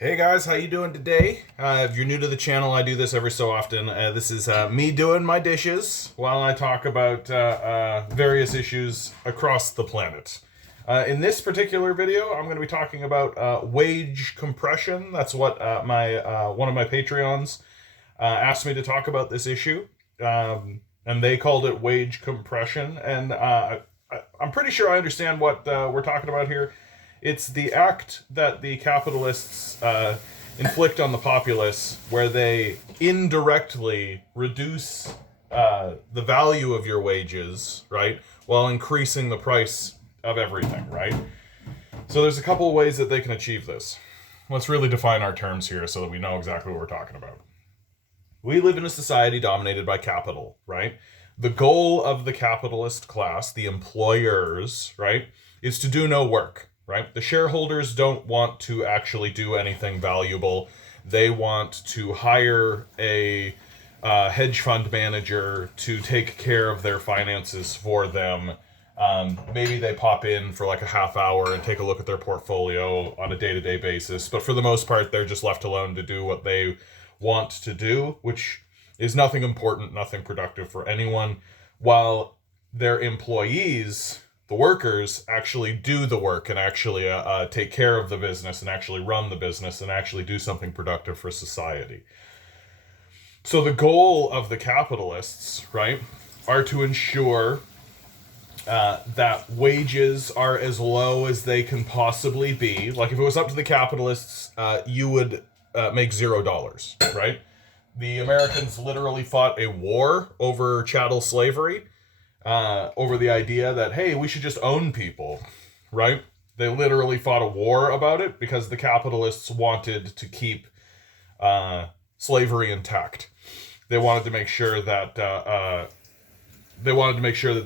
Hey guys, how you doing today? If you're new to the channel, I do this every so often. This is me doing my dishes while I talk about various issues across the planet. In this particular video, I'm going to be talking about wage compression. That's what my one of my Patreons asked me to talk about this issue, and they called it wage compression. And I'm pretty sure I understand what we're talking about here. It's the act that the capitalists inflict on the populace where they indirectly reduce the value of your wages, right, while increasing the price of everything, right? So there's a couple of ways that they can achieve this. Let's really define our terms here so that we know exactly what we're talking about. We live in a society dominated by capital, right? The goal of the capitalist class, the employers, right, is to do no work. Right? The shareholders don't want to actually do anything valuable. They want to hire a hedge fund manager to take care of their finances for them. Maybe they pop in for like a half hour and take a look at their portfolio on a day-to-day basis. But for the most part, they're just left alone to do what they want to do, which is nothing important, nothing productive for anyone, while their employees, the workers, actually do the work and actually take care of the business and actually run the business and actually do something productive for society. So the goal of the capitalists, right, are to ensure that wages are as low as they can possibly be. Like if it was up to the capitalists, you would make $0, right? The Americans literally fought a war over chattel slavery. Over the idea that, hey, we should just own people, right? They literally fought a war about it because the capitalists wanted to keep slavery intact. They wanted to make sure that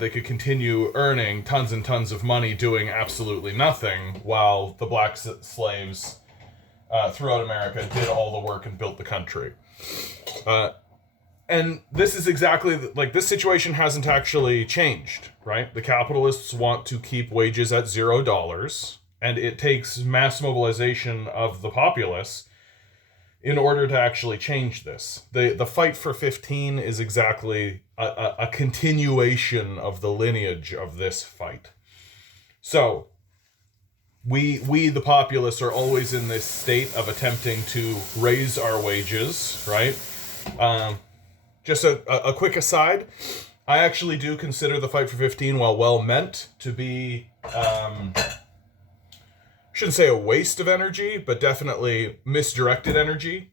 they could continue earning tons and tons of money doing absolutely nothing, while the black slaves throughout America did all the work and built the country. And this is exactly, like, this situation hasn't actually changed, right? The capitalists want to keep wages at $0, and it takes mass mobilization of the populace in order to actually change this. The fight for 15 is exactly a continuation of the lineage of this fight. So, we the populace are always in this state of attempting to raise our wages, right? Just a quick aside, I actually do consider the fight for 15, while well meant, to be, shouldn't say a waste of energy, but definitely misdirected energy.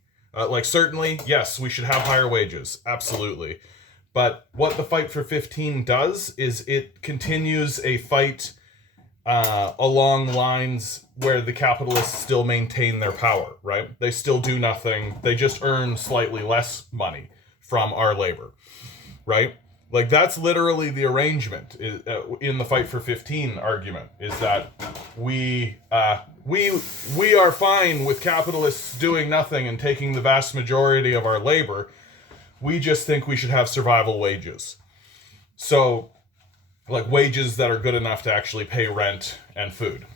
Certainly, yes, we should have higher wages, absolutely. But what the fight for 15 does is it continues a fight along lines where the capitalists still maintain their power, right? They still do nothing. They just earn slightly less money from our labor, right? Like, that's literally the arrangement in the fight for 15 argument, is that we are fine with capitalists doing nothing and taking the vast majority of our labor. We just think we should have survival wages. So, like, wages that are good enough to actually pay rent and food.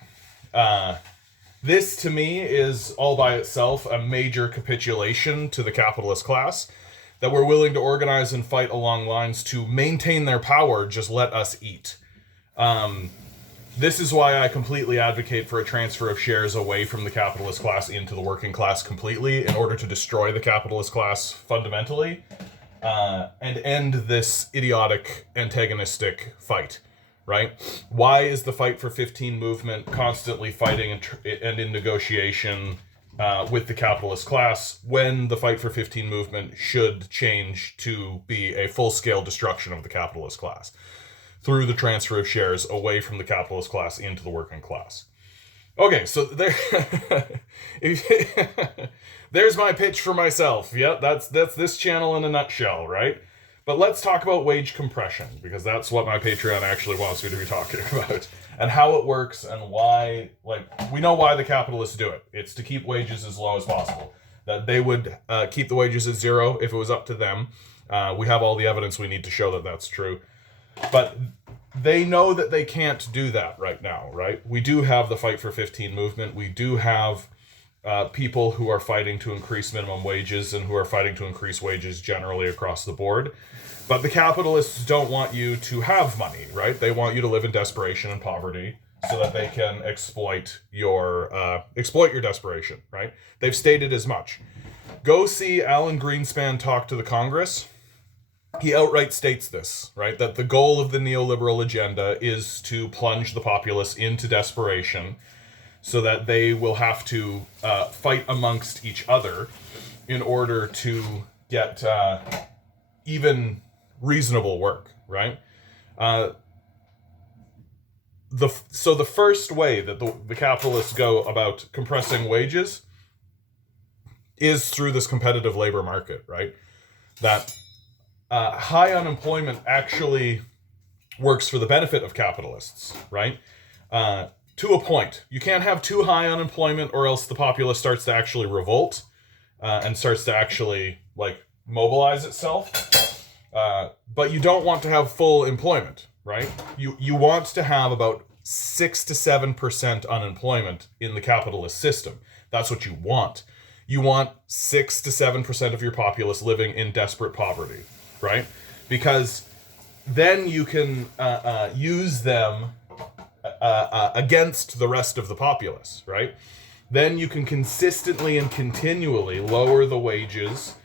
This, to me, is all by itself a major capitulation to the capitalist class, that we're willing to organize and fight along lines to maintain their power, just let us eat. This is why I completely advocate for a transfer of shares away from the capitalist class into the working class completely, in order to destroy the capitalist class fundamentally, and end this idiotic, antagonistic fight, right? Why is the fight for 15 movement constantly fighting and in negotiation with the capitalist class, when the fight for 15 movement should change to be a full-scale destruction of the capitalist class through the transfer of shares away from the capitalist class into the working class? Okay, so there's my pitch for myself. Yeah, that's this channel in a nutshell, right? But let's talk about wage compression, because that's what my Patreon actually wants me to be talking about, and how it works, and why. Like, we know why the capitalists do it. It's to keep wages as low as possible. That they would keep the wages at $0 if it was up to them. We have all the evidence we need to show that that's true. But they know that they can't do that right now, right? We do have the Fight for 15 movement. We do have people who are fighting to increase minimum wages and who are fighting to increase wages generally across the board. But the capitalists don't want you to have money, right? They want you to live in desperation and poverty so that they can exploit your desperation, right? They've stated as much. Go see Alan Greenspan talk to the Congress. He outright states this, right? That the goal of the neoliberal agenda is to plunge the populace into desperation so that they will have to fight amongst each other in order to get even reasonable work, right? So the first way that the capitalists go about compressing wages is through this competitive labor market, right? That high unemployment actually works for the benefit of capitalists, right? To a point. You can't have too high unemployment or else the populace starts to actually revolt and starts to actually mobilize itself. But you don't want to have full employment, right? You want to have about 6 to 7% unemployment in the capitalist system. That's what you want. You want 6 to 7% of your populace living in desperate poverty, right? Because then you can use them against the rest of the populace, right? Then you can consistently and continually lower the wages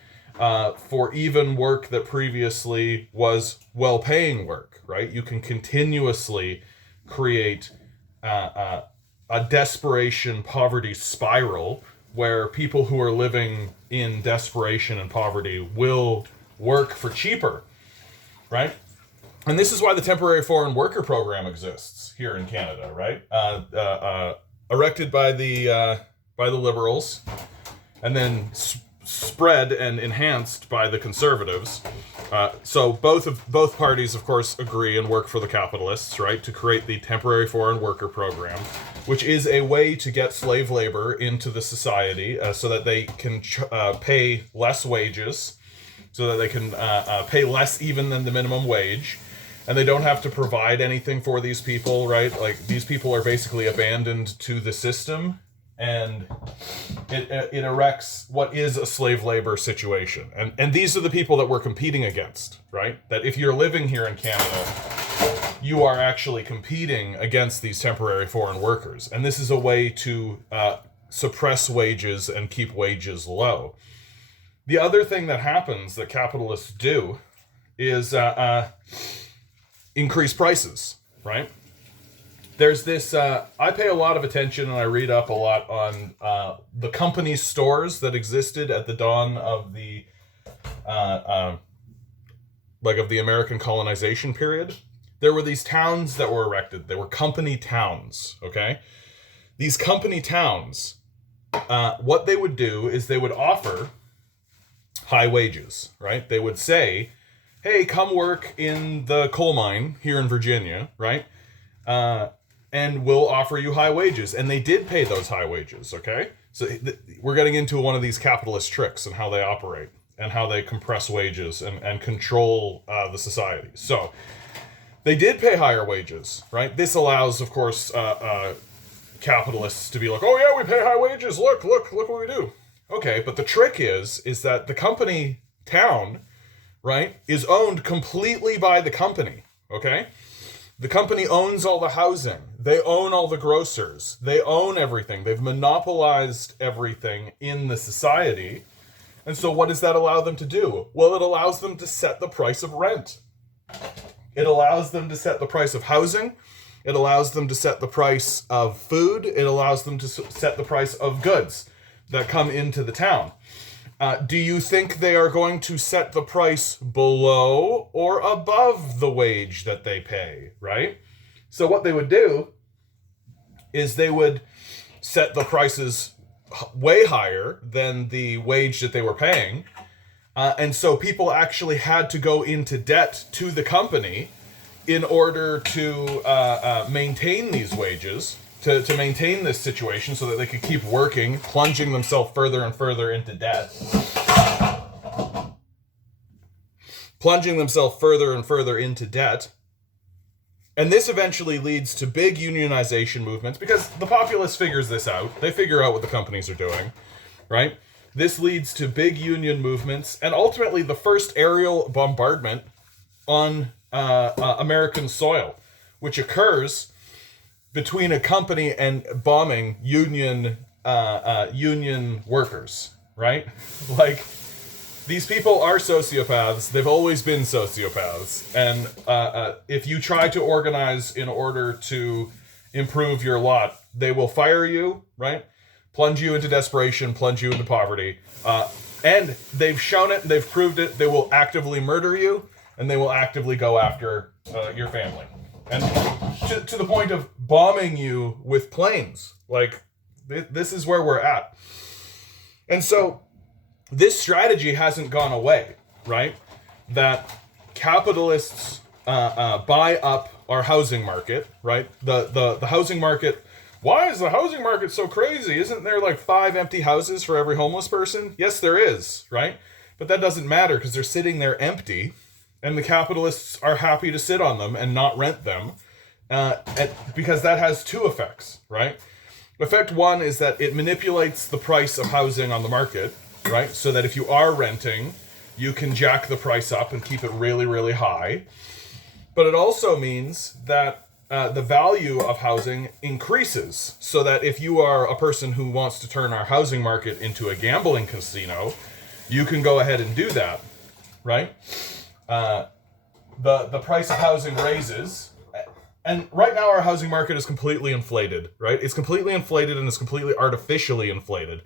for even work that previously was well-paying work, right? You can continuously create a desperation poverty spiral where people who are living in desperation and poverty will work for cheaper, right? And this is why the temporary foreign worker program exists here in Canada, right? Erected by the Liberals, and then spread and enhanced by the Conservatives. So both parties, of course, agree and work for the capitalists, right? To create the temporary foreign worker program, which is a way to get slave labor into the society, so that they can pay less wages, so that they can pay less even than the minimum wage. And they don't have to provide anything for these people, right? These people are basically abandoned to the system, and it erects what is a slave labor situation. And these are the people that we're competing against, right? That if you're living here in Canada, you are actually competing against these temporary foreign workers. And this is a way to suppress wages and keep wages low. The other thing that happens that capitalists do is increase prices, right? There's this, I pay a lot of attention and I read up a lot on the company stores that existed at the dawn of the American colonization period. There were these towns that were erected. They were company towns, okay? These company towns, what they would do is they would offer high wages, right? They would say, hey, come work in the coal mine here in Virginia, right? And we'll offer you high wages. And they did pay those high wages, okay? So we're getting into one of these capitalist tricks and how they operate and how they compress wages and control the society. So they did pay higher wages, right? This allows, of course, capitalists to be like, oh yeah, we pay high wages. Look what we do. Okay, but the trick is that the company town, right, is owned completely by the company, okay? The company owns all the housing. They own all the grocers. They own everything. They've monopolized everything in the society. And so what does that allow them to do? Well, it allows them to set the price of rent. It allows them to set the price of housing. It allows them to set the price of food. It allows them to set the price of goods that come into the town. Do you think they are going to set the price below or above the wage that they pay, right? So what they would do is they would set the prices way higher than the wage that they were paying. And so people actually had to go into debt to the company in order to maintain these wages, to maintain this situation so that they could keep working, plunging themselves further and further into debt. Plunging themselves further and further into debt. And this eventually leads to big unionization movements because the populace figures this out. They figure out what the companies are doing, right? This leads to big union movements and ultimately the first aerial bombardment on American soil, which occurs between a company and bombing union workers, right? Like, these people are sociopaths. They've always been sociopaths. And if you try to organize in order to improve your lot, they will fire you, right? Plunge you into desperation, plunge you into poverty. And they've shown it, they've proved it. They will actively murder you, and they will actively go after your family. And to the point of bombing you with planes. Like, this is where we're at. And so this strategy hasn't gone away, right? That capitalists buy up our housing market, right? The housing market. Why is the housing market so crazy? Isn't there like 5 empty houses for every homeless person? Yes, there is, right? But that doesn't matter because they're sitting there empty, and the capitalists are happy to sit on them and not rent them, because that has 2 effects, right? Effect 1 is that it manipulates the price of housing on the market, right? So that if you are renting, you can jack the price up and keep it really, really high. But it also means that the value of housing increases, so that if you are a person who wants to turn our housing market into a gambling casino, you can go ahead and do that, right? The price of housing raises, and right now our housing market is completely inflated, right? It's completely inflated and it's completely artificially inflated.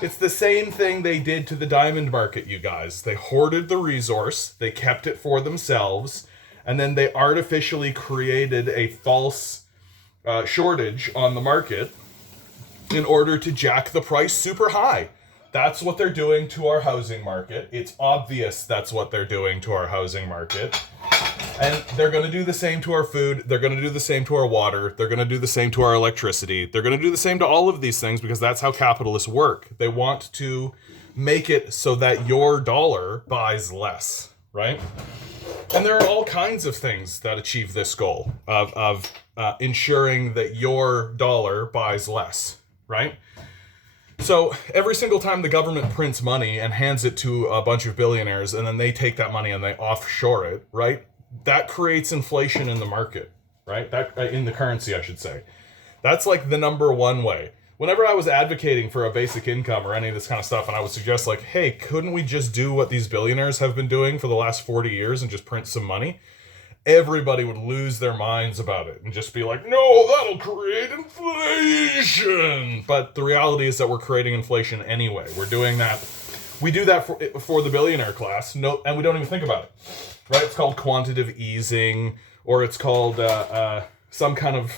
It's the same thing they did to the diamond market, you guys. They hoarded the resource, they kept it for themselves, and then they artificially created a false shortage on the market in order to jack the price super high. That's what they're doing to our housing market. It's obvious that's what they're doing to our housing market. And they're going to do the same to our food. They're going to do the same to our water. They're going to do the same to our electricity. They're going to do the same to all of these things because that's how capitalists work. They want to make it so that your dollar buys less, right? And there are all kinds of things that achieve this goal of ensuring that your dollar buys less, right? So every single time the government prints money and hands it to a bunch of billionaires and then they take that money and they offshore it, right? That creates inflation in the market, right? That in the currency, I should say. That's like the number one way. Whenever I was advocating for a basic income or any of this kind of stuff, and I would suggest like, hey, couldn't we just do what these billionaires have been doing for the last 40 years and just print some money? Everybody would lose their minds about it and just be like, no, that'll create inflation. But the reality is that we're creating inflation anyway. We're doing that. We do that for the billionaire class, no, and we don't even think about it, right? It's called quantitative easing, or it's called some kind of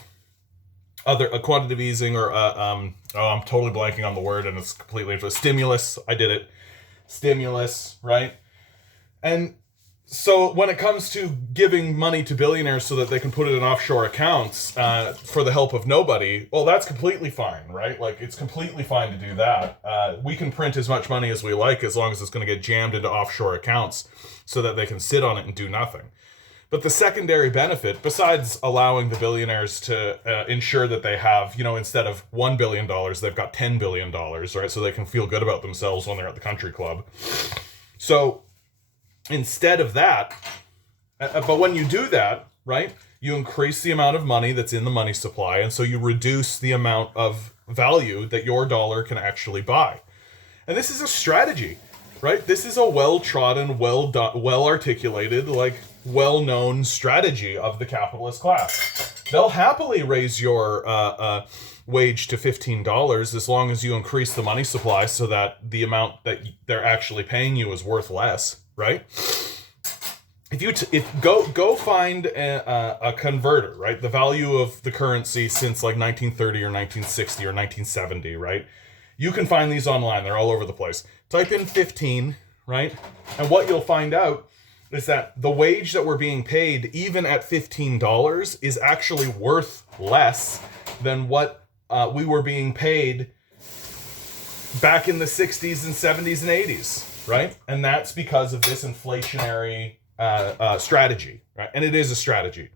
other quantitative easing, or I'm totally blanking on the word, and it's completely stimulus. I did it, stimulus, right? And so when it comes to giving money to billionaires so that they can put it in offshore accounts for the help of nobody, well, that's completely fine, right? Like, it's completely fine to do that. We can print as much money as we like as long as it's going to get jammed into offshore accounts so that they can sit on it and do nothing. But the secondary benefit, besides allowing the billionaires to ensure that they have, instead of $1 billion, they've got $10 billion, right? So they can feel good about themselves when they're at the country club. So instead of that, but when you do that, right, you increase the amount of money that's in the money supply, and so you reduce the amount of value that your dollar can actually buy. And this is a strategy, right? This is a well-trodden, well-articulated, well-known strategy of the capitalist class. They'll happily raise your wage to $15 as long as you increase the money supply so that the amount that they're actually paying you is worth less, right? If go find a converter, right? The value of the currency since like 1930 or 1960 or 1970, right? You can find these online. They're all over the place. Type in 15, right? And what you'll find out is that the wage that we're being paid, even at $15, is actually worth less than what we were being paid back in the 60s and 70s and 80s, right? And that's because of this inflationary strategy, right? And it is a strategy.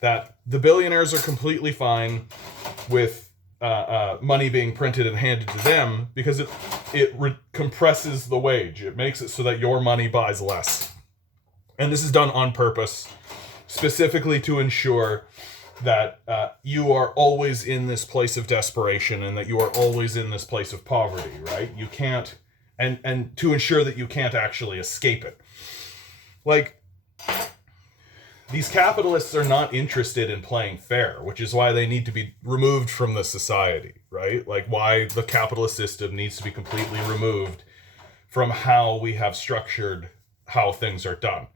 that the billionaires are completely fine with money being printed and handed to them because it compresses the wage. It makes it so that your money buys less. And this is done on purpose, specifically to ensure that you are always in this place of desperation and that you are always in this place of poverty, right? You can't, and to ensure that you can't actually escape it. Like, these capitalists are not interested in playing fair, which is why they need to be removed from the society, right? Like, why the capitalist system needs to be completely removed from how we have structured how things are done.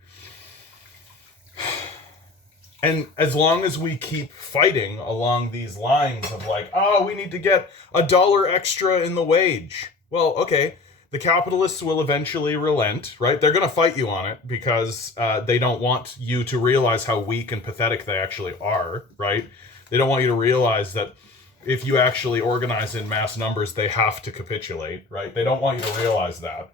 And as long as we keep fighting along these lines of like, we need to get $1 extra in the wage. Well, okay, the capitalists will eventually relent, right? They're going to fight you on it because they don't want you to realize how weak and pathetic they actually are, right? They don't want you to realize that if you actually organize in mass numbers, they have to capitulate, right? They don't want you to realize that.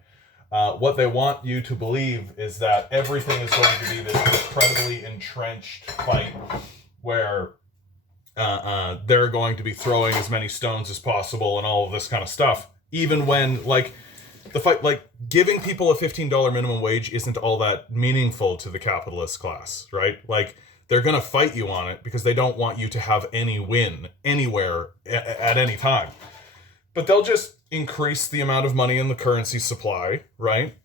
What they want you to believe is that everything is going to be this incredibly entrenched fight where they're going to be throwing as many stones as possible and all of this kind of stuff. Even when, like, the fight, like, giving people a $15 minimum wage isn't all that meaningful to the capitalist class, right? Like, they're going to fight you on it because they don't want you to have any win anywhere at any time. But they'll just increase the amount of money in the currency supply, right?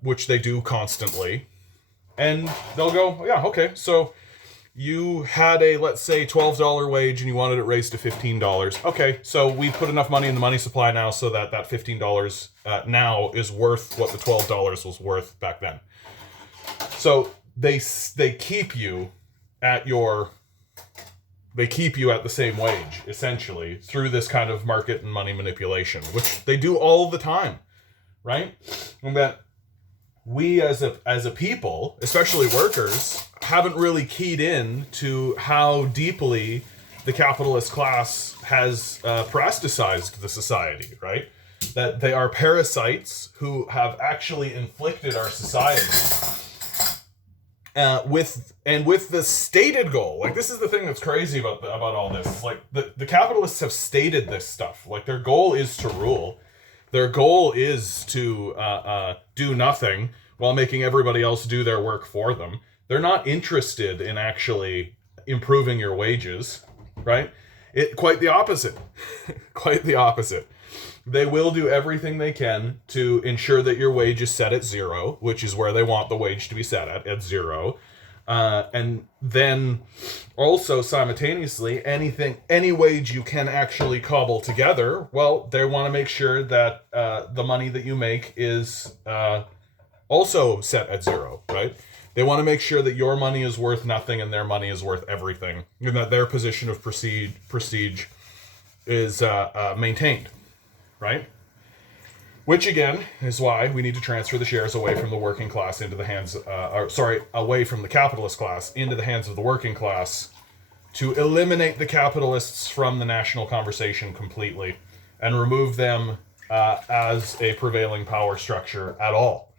Which they do constantly. And they'll go, yeah, okay, so you had a, let's say, $12 wage and you wanted it raised to $15. Okay, so we put enough money in the money supply now so that that $15 now is worth what the $12 was worth back then. So they keep you at the same wage, essentially, through this kind of market and money manipulation, which they do all the time, right? And that we as a people, especially workers, haven't really keyed in to how deeply the capitalist class has parasiticized the society, right? That they are parasites who have actually inflicted our society with the stated goal. Like, this is the thing that's crazy about all this. Like, the capitalists have stated this stuff. Like, their goal is to rule. Their goal is to do nothing while making everybody else do their work for them. They're not interested in actually improving your wages, right? Quite the opposite. Quite the opposite. They will do everything they can to ensure that your wage is set at zero, which is where they want the wage to be set at zero. And then also simultaneously, any wage you can actually cobble together, well, they want to make sure that the money that you make is also set at zero, right? They want to make sure that your money is worth nothing and their money is worth everything, and that their position of prestige is maintained, right? Which again is why we need to transfer the shares away from the working class into the hands, away from the capitalist class into the hands of the working class, to eliminate the capitalists from the national conversation completely and remove them as a prevailing power structure at all,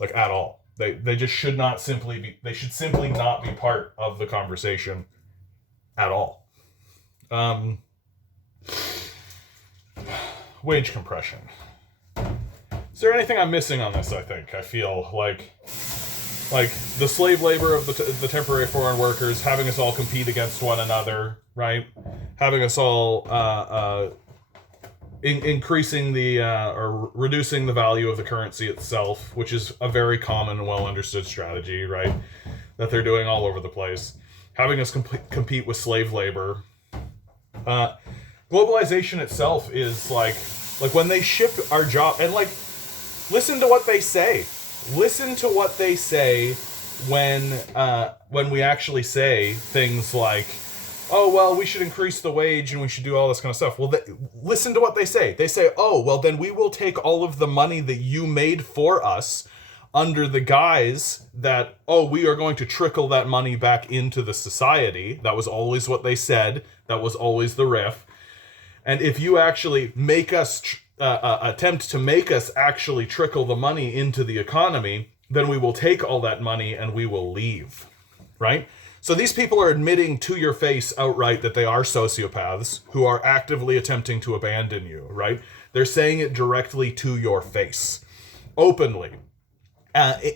like at all. They just should not simply be. They should simply not be part of the conversation at all. Wage compression. Is there anything I'm missing on this? I feel like the slave labor of the temporary foreign workers, having us all compete against one another, right? Having us all increasing or reducing the value of the currency itself, which is a very common and well understood strategy, right? That they're doing all over the place. Having us compete with slave labor. Globalization itself is like when they ship our job, and like, listen to what they say. Listen to what they say when we actually say things like, oh, well, we should increase the wage and we should do all this kind of stuff. Well, listen to what they say. They say, oh, well, then we will take all of the money that you made for us under the guise that, oh, we are going to trickle that money back into the society. That was always what they said. That was always the riff. And if you actually make us, attempt to make us actually trickle the money into the economy, then we will take all that money and we will leave, right? So these people are admitting to your face outright that they are sociopaths who are actively attempting to abandon you, right? They're saying it directly to your face, openly,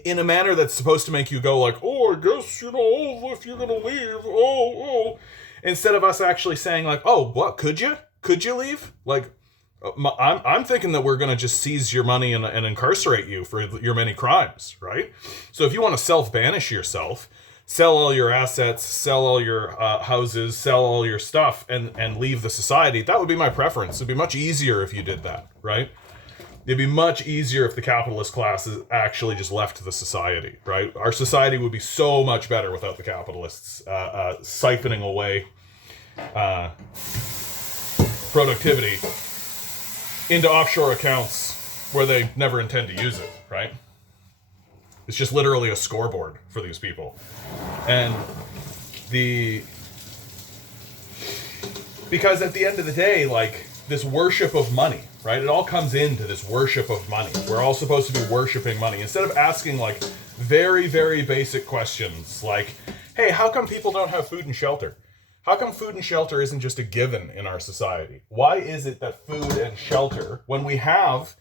in a manner that's supposed to make you go like, oh, I guess, if you're gonna leave, instead of us actually saying like, oh, what, could you leave? Like, I'm thinking that we're gonna just seize your money and incarcerate you for your many crimes, right? So if you want to self-banish yourself, sell all your assets, sell all your houses, sell all your stuff, and leave the society, that would be my preference. It'd be much easier if you did that, right? It'd be much easier if the capitalist classes actually just left the society, right? Our society would be so much better without the capitalists siphoning away productivity into offshore accounts where they never intend to use it, right? It's just literally a scoreboard for these people. And because at the end of the day, like, this worship of money, right? It all comes into this worship of money. We're all supposed to be worshiping money. Instead of asking, like, very, very basic questions, like, hey, how come people don't have food and shelter? How come food and shelter isn't just a given in our society? Why is it that food and shelter, when we have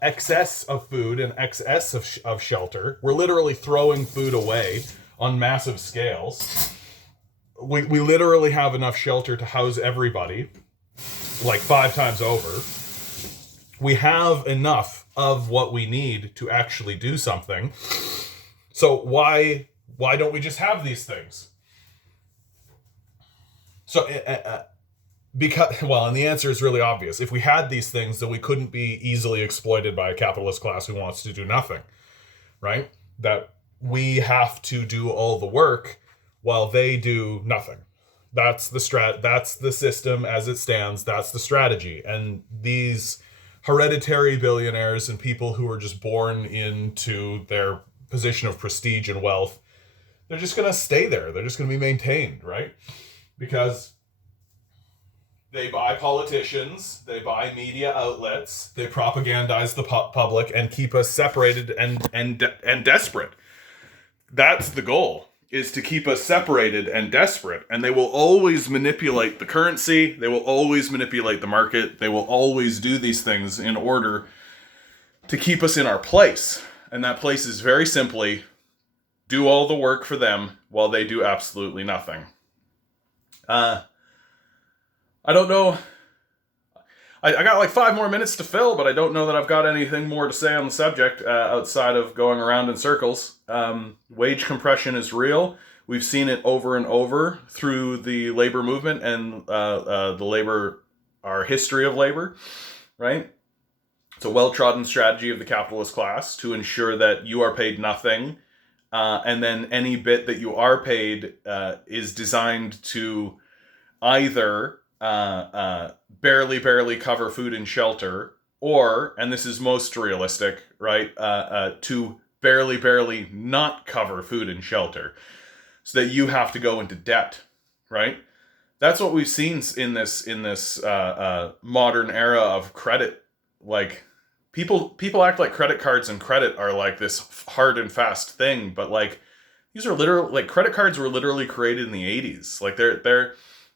excess of food and excess of shelter, we're literally throwing food away on massive scales. We literally have enough shelter to house everybody, like 5 times over. We have enough of what we need to actually do something. So why don't we just have these things? So and the answer is really obvious. If we had these things, then we couldn't be easily exploited by a capitalist class who wants to do nothing, right? That we have to do all the work while they do nothing. That's the system as it stands. That's the strategy. And these hereditary billionaires and people who are just born into their position of prestige and wealth, they're just going to stay there. They're just going to be maintained, right? Because they buy politicians, they buy media outlets, they propagandize the public and keep us separated and desperate. That's the goal, is to keep us separated and desperate. And they will always manipulate the currency, they will always manipulate the market, they will always do these things in order to keep us in our place. And that place is very simply do all the work for them while they do absolutely nothing. I don't know. I got like 5 more minutes to fill, but I don't know that I've got anything more to say on the subject outside of going around in circles. Wage compression is real. We've seen it over and over through the labor movement and our history of labor, right? It's a well-trodden strategy of the capitalist class to ensure that you are paid nothing, and then any bit that you are paid is designed to either barely cover food and shelter, or, and this is most realistic, right, to barely not cover food and shelter, so that you have to go into debt, right? That's what we've seen in this modern era of credit. Like, people act like credit cards and credit are like this hard and fast thing, but like, these are literally, like, credit cards were literally created in the 80s. Like,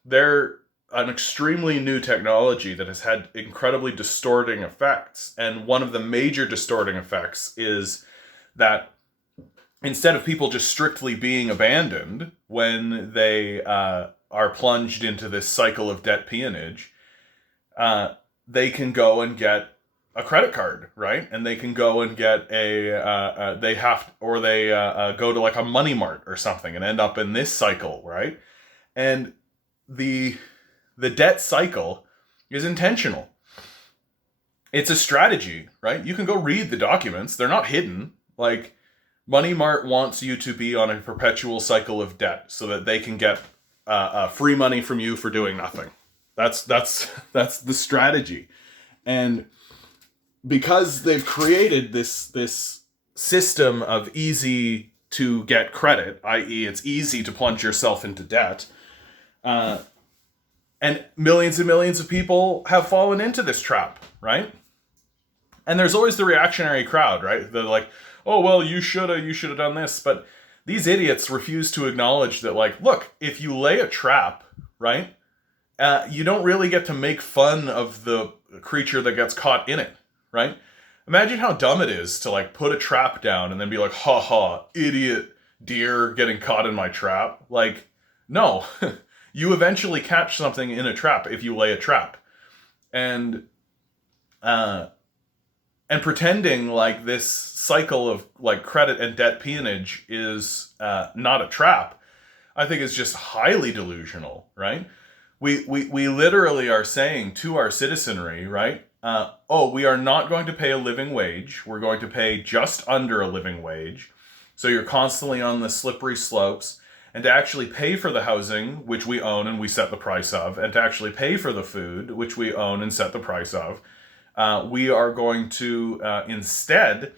they're an extremely new technology that has had incredibly distorting effects. And one of the major distorting effects is that instead of people just strictly being abandoned when they are plunged into this cycle of debt peonage, they can go and get a credit card, right? And they can go and get they go to like a money mart or something and end up in this cycle, right? And the debt cycle is intentional. It's a strategy, right? You can go read the documents. They're not hidden. Like, Money Mart wants you to be on a perpetual cycle of debt so that they can get free money from you for doing nothing. That's the strategy. And because they've created this system of easy to get credit, i.e. it's easy to plunge yourself into debt, and millions and millions of people have fallen into this trap, right? And there's always the reactionary crowd, right? They're like, oh, well, you should have done this. But these idiots refuse to acknowledge that, like, look, if you lay a trap, right, you don't really get to make fun of the creature that gets caught in it, right? Imagine how dumb it is to, like, put a trap down and then be like, ha ha, idiot deer getting caught in my trap. Like, no. You eventually catch something in a trap if you lay a trap. And pretending like this cycle of, like, credit and debt peonage is not a trap, I think is just highly delusional, right? We literally are saying to our citizenry, right? We are not going to pay a living wage. We're going to pay just under a living wage. So you're constantly on the slippery slopes. And to actually pay for the housing, which we own and we set the price of, and to actually pay for the food, which we own and set the price of, we are going to instead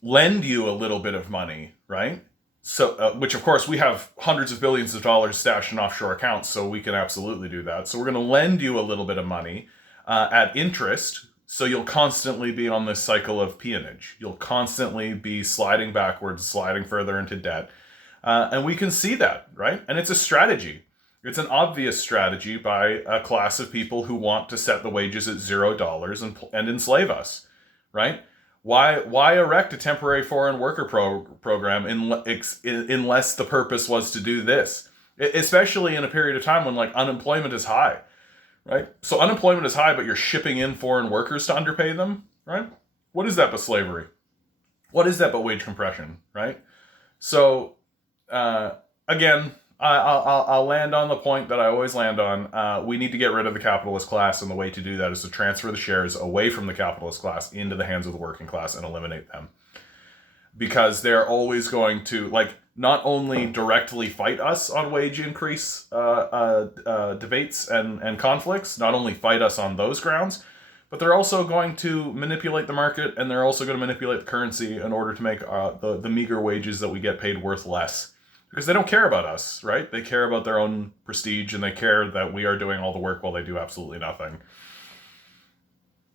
lend you a little bit of money, right? So, which of course we have hundreds of billions of dollars stashed in offshore accounts, so we can absolutely do that. So we're going to lend you a little bit of money at interest, so you'll constantly be on this cycle of peonage. You'll constantly be sliding backwards, sliding further into debt. And we can see that, right? And it's a strategy. It's an obvious strategy by a class of people who want to set the wages at $0 and enslave us, right? Why erect a temporary foreign worker program unless the purpose was to do this? Especially in a period of time when, like, unemployment is high, right? So unemployment is high, but you're shipping in foreign workers to underpay them, right? What is that but slavery? What is that but wage compression, right? So, again, I'll land on the point that I always land on. We need to get rid of the capitalist class, and the way to do that is to transfer the shares away from the capitalist class into the hands of the working class and eliminate them. Because they're always going to, like, not only directly fight us on wage increase debates and conflicts, not only fight us on those grounds, but they're also going to manipulate the market, and they're also going to manipulate the currency in order to make the meager wages that we get paid worth less. Because they don't care about us, right? They care about their own prestige, and they care that we are doing all the work while they do absolutely nothing.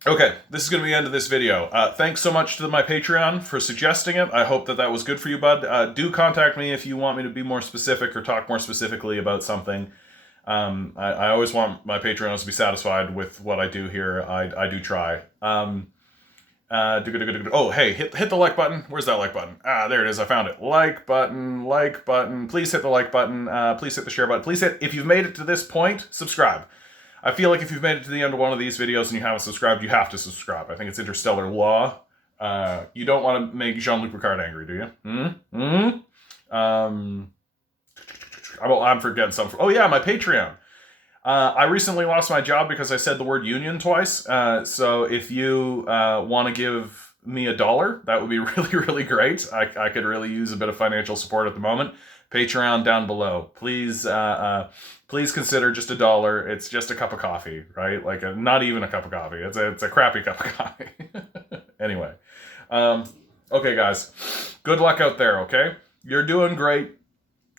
Okay, this is going to be the end of this video. Thanks so much to my Patreon for suggesting it. I hope that was good for you, bud. Do contact me if you want me to be more specific or talk more specifically about something. I always want my Patreons to be satisfied with what I do here. I do try. Oh, hey, hit the like button. Where's that like button? There it is. I found it. Like button. Please hit the like button. Please hit the share button. Please hit, if you've made it to this point, subscribe. I feel like if you've made it to the end of one of these videos and you haven't subscribed, you have to subscribe. I think it's interstellar law. You don't want to make Jean-Luc Picard angry, do you? I'm forgetting something. Oh yeah, my Patreon. I recently lost my job because I said the word union twice. So if you want to give me $1, that would be really, really great. I could really use a bit of financial support at the moment. Patreon down below. Please consider just $1. It's just a cup of coffee, right? Like not even a cup of coffee. It's a crappy cup of coffee. Anyway. Okay, guys. Good luck out there, okay? You're doing great.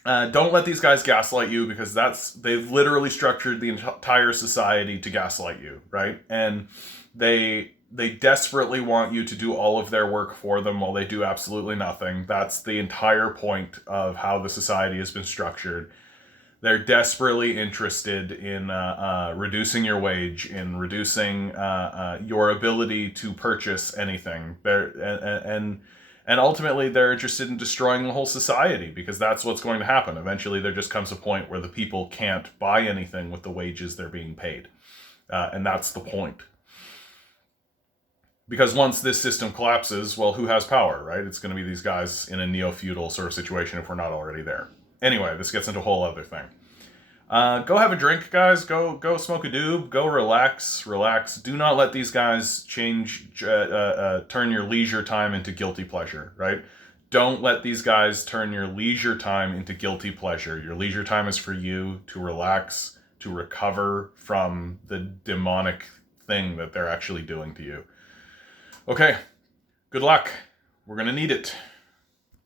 Don't let these guys gaslight you, because they've literally structured the entire society to gaslight you, right? And they desperately want you to do all of their work for them while they do absolutely nothing. That's the entire point of how the society has been structured. They're desperately interested in reducing your wage, in reducing your ability to purchase anything. And ultimately, they're interested in destroying the whole society, because that's what's going to happen. Eventually, there just comes a point where the people can't buy anything with the wages they're being paid. And that's the point. Because once this system collapses, well, who has power, right? It's going to be these guys in a neo-feudal sort of situation if we're not already there. Anyway, this gets into a whole other thing. Go have a drink, guys. Go smoke a doob. Go relax. Do not let these guys turn your leisure time into guilty pleasure, right? Don't let these guys turn your leisure time into guilty pleasure. Your leisure time is for you to relax, to recover from the demonic thing that they're actually doing to you. Okay, good luck. We're gonna need it.